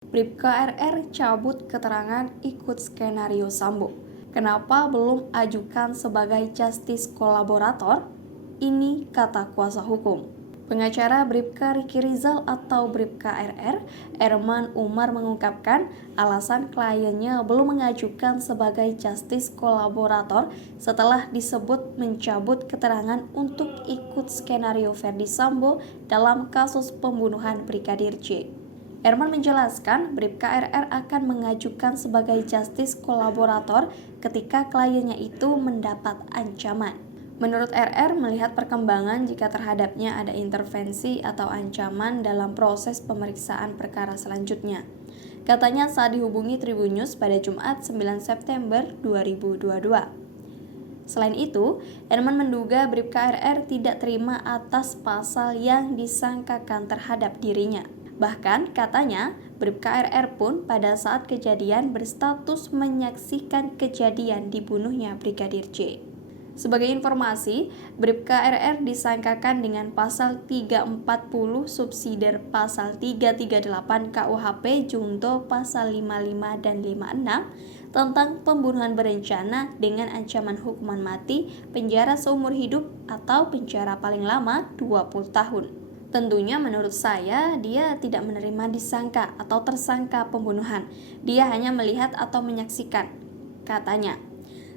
Bribka RR cabut keterangan ikut skenario Sambo. Kenapa belum ajukan sebagai justice kolaborator? Ini kata kuasa hukum. Pengacara Bribka Riki Rizal atau Bribka RR, Erman Umar mengungkapkan alasan kliennya belum mengajukan sebagai justice kolaborator setelah disebut mencabut keterangan untuk ikut skenario Ferdy Sambo dalam kasus pembunuhan Brigadir J. Erman menjelaskan Bribka RR akan mengajukan sebagai justice kolaborator ketika kliennya itu mendapat ancaman. Menurut RR, melihat perkembangan jika terhadapnya ada intervensi atau ancaman dalam proses pemeriksaan perkara selanjutnya. Katanya saat dihubungi Tribun News pada Jumat 9 September 2022. Selain itu, Erman menduga Bribka RR tidak terima atas pasal yang disangkakan terhadap dirinya. Bahkan katanya, Bribka RR pun pada saat kejadian berstatus menyaksikan kejadian dibunuhnya Brigadir J. Sebagai informasi, Bribka RR disangkakan dengan pasal 340 subsidiar pasal 338 KUHP junto pasal 55 dan 56 tentang pembunuhan berencana dengan ancaman hukuman mati, penjara seumur hidup atau penjara paling lama 20 tahun. Tentunya menurut saya dia tidak menerima disangka atau tersangka pembunuhan. Dia hanya melihat atau menyaksikan, katanya.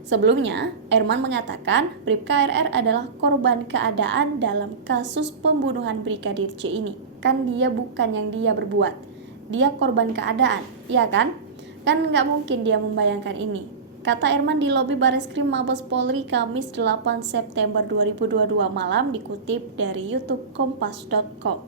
Sebelumnya, Erman mengatakan Bribka RR adalah korban keadaan dalam kasus pembunuhan Brigadir J ini. Kan dia bukan yang dia berbuat. Dia korban keadaan, ya kan? Kan nggak mungkin dia membayangkan ini. Kata Erman di lobi Bareskrim Mabes Polri Kamis 8 September 2022 malam dikutip dari YouTube Kompas.com.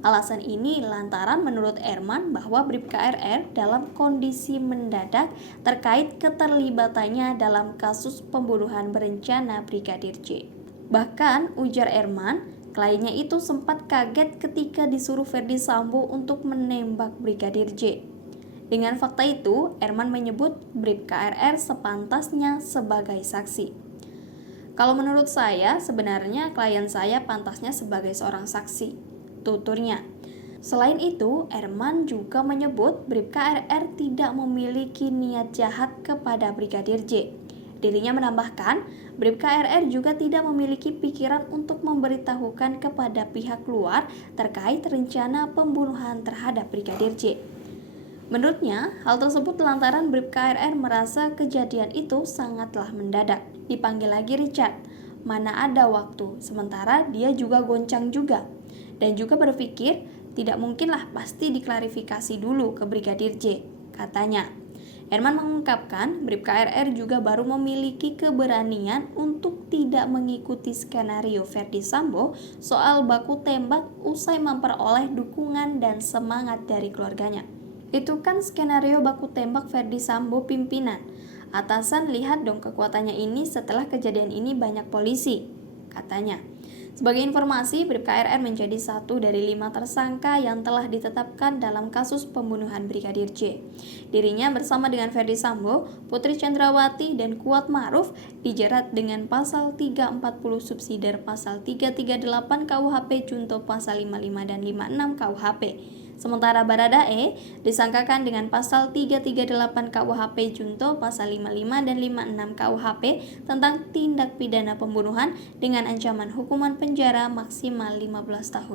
Alasan ini lantaran menurut Erman bahwa Bribka RR dalam kondisi mendadak terkait keterlibatannya dalam kasus pembunuhan berencana Brigadir J. Bahkan ujar Erman, kliennya itu sempat kaget ketika disuruh Ferdy Sambo untuk menembak Brigadir J. Dengan fakta itu, Erman menyebut Bribka RR sepantasnya sebagai saksi. Kalau menurut saya, sebenarnya klien saya pantasnya sebagai seorang saksi, tuturnya. Selain itu, Erman juga menyebut Bribka RR tidak memiliki niat jahat kepada Brigadir J. Dirinya menambahkan, Bribka RR juga tidak memiliki pikiran untuk memberitahukan kepada pihak luar terkait rencana pembunuhan terhadap Brigadir J. Menurutnya, hal tersebut lantaran Bribka RR merasa kejadian itu sangatlah mendadak. Dipanggil lagi Richard, mana ada waktu, sementara dia juga goncang juga. Dan juga berpikir, tidak mungkinlah pasti diklarifikasi dulu ke Brigadir J, katanya. Erman mengungkapkan Bribka RR juga baru memiliki keberanian untuk tidak mengikuti skenario Ferdy Sambo soal baku tembak usai memperoleh dukungan dan semangat dari keluarganya. Itu kan skenario baku tembak Ferdy Sambo pimpinan. Atasan lihat dong kekuatannya ini setelah kejadian ini banyak polisi, katanya. Sebagai informasi, Bribka RR menjadi satu dari 5 tersangka yang telah ditetapkan dalam kasus pembunuhan Brigadir J. Dirinya bersama dengan Ferdy Sambo, Putri Chandrawati, dan Kuat Ma'ruf dijerat dengan pasal 340 subsidiar pasal 338 KUHP junto pasal 55 dan 56 KUHP. Sementara Baradae disangkakan dengan pasal 338 KUHP junto pasal 55 dan 56 KUHP tentang tindak pidana pembunuhan dengan ancaman hukuman penjara maksimal 15 tahun.